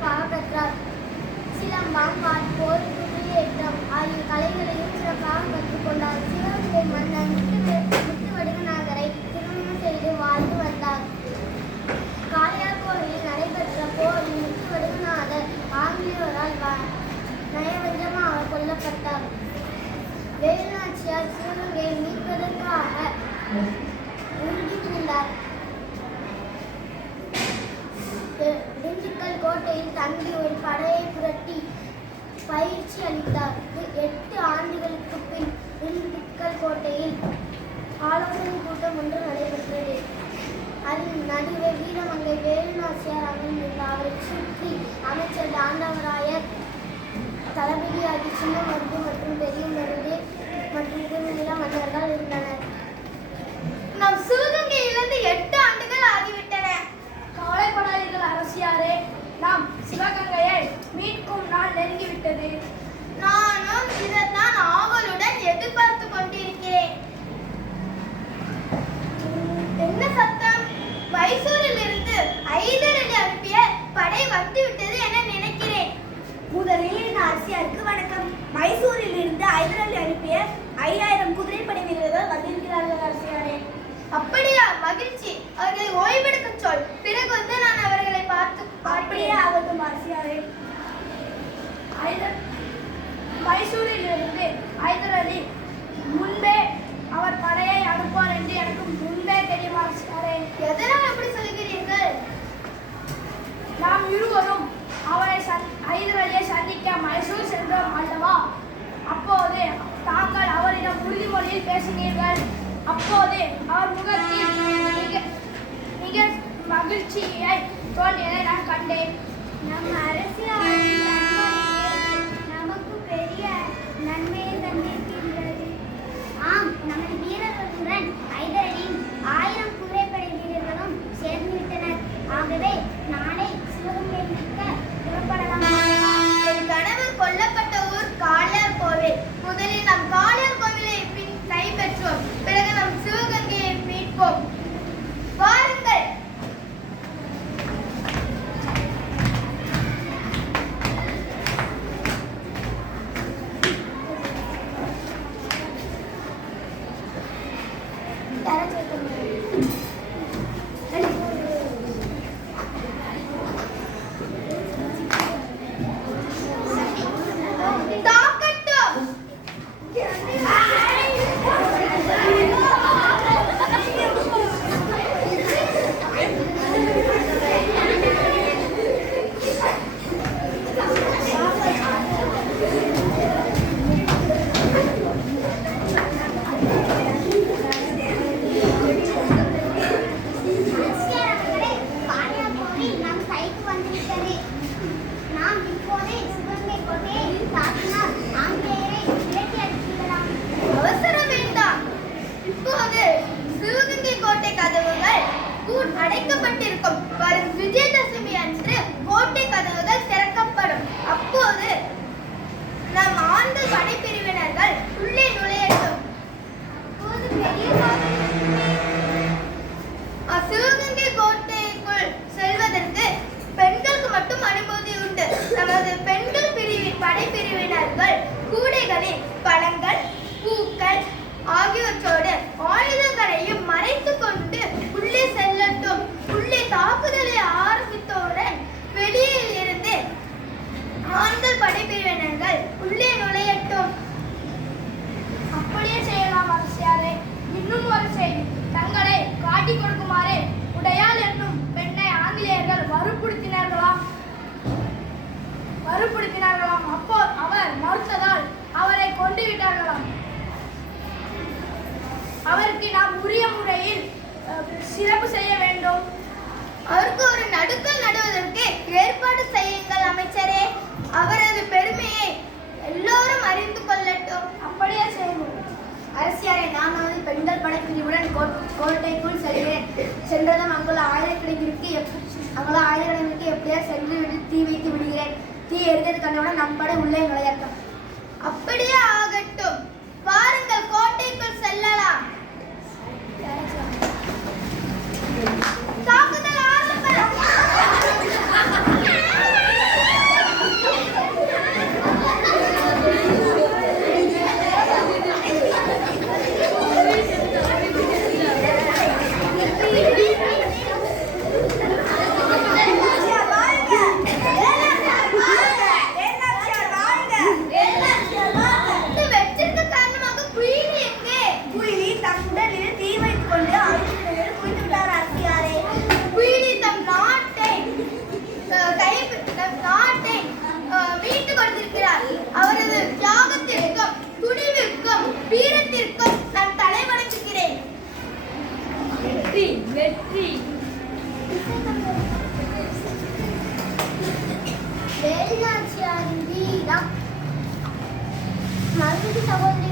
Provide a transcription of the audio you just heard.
சிறப்பாக கற்றார் சிலம்பம் வாட்போர் குதிரையேற்றம் ஆகிய கலைகளையும் சிறப்பாக கற்றுக்கொண்டார் சிவகங்கை மன்னன் முத்து முத்துவடுகநாதரை திருமணம் செய்து வாழ்ந்து வந்தார். காளையார் கோவிலில் நடைபெற்ற போரில் முத்துவடுகநாதர் ஆங்கிலேயரால் நயவஞ்சமாக கொல்லப்பட்டார். வேலுநாச்சியார் சிவகங்கையை மீட்பதற்காக உறுதி பூண்டார் தி- கோட்டையில் தங்கி ஒரு படையை புரட்டி பயிற்சி அளித்தார். எட்டு ஆண்டுகளுக்கு பின் திண்டுக்கல் கோட்டையில் ஆலோசனை கூட்டம் ஒன்று நடைபெற்றது. அதில் நடுவே வீரமங்கை வேலுநாச்சியார் அமர்ந்திருந்தார் அவரை சுற்றி அமைச்சர் தாண்டவராயர் தளபதி தளபதியாகி சின்ன மருந்து மற்றும் பெரிய மருந்து மற்றும் ஐயாயிரம் குதிரைப்படை வீரர்கள் வந்திருக்கிறார்கள் அரசியாரே அப்படியா மகிழ்ச்சி. அவர்களை ஓய்வெடுக்க சொல். பிறகு மொழியில் பேசினீர்கள். அப்போது அவர் முகத்தில் மிக மிக மகிழ்ச்சியை தோன்றியதை நான் கண்டேன். நம் அரசியல் அவருக்கு நாம் உரிய முறையில் சிறப்பு செய்ய வேண்டும். அவருக்கு ஒரு நடுக்கல் நடுவதற்கு ஏற்பாடு செய்யுங்கள் அமைச்சரே. அவரது பெருமையை எல்லோரும் அறிந்து கொள்ளட்டும். அப்படியே செய்வோம் அரசியாரை நான் வந்து பெண்கள் படைப்பிரிவுடன் கோட்டைக்குள் செல்கிறேன். சென்றதும் அங்குள்ள ஆயுதக்கிடங்கிற்கு எப்- அங்குள்ள ஆயுதக்கிடங்கிற்கு எப்படியா சென்று விட்டு தீ வைத்து விடுகிறேன். தீ எரிந்தது கண்டவுடன் நம் படை உள்ளே நுழையட்டும். அப்படியே ஆகட்டும். 맵지? 내일 낮이 아니라 마술이 저번에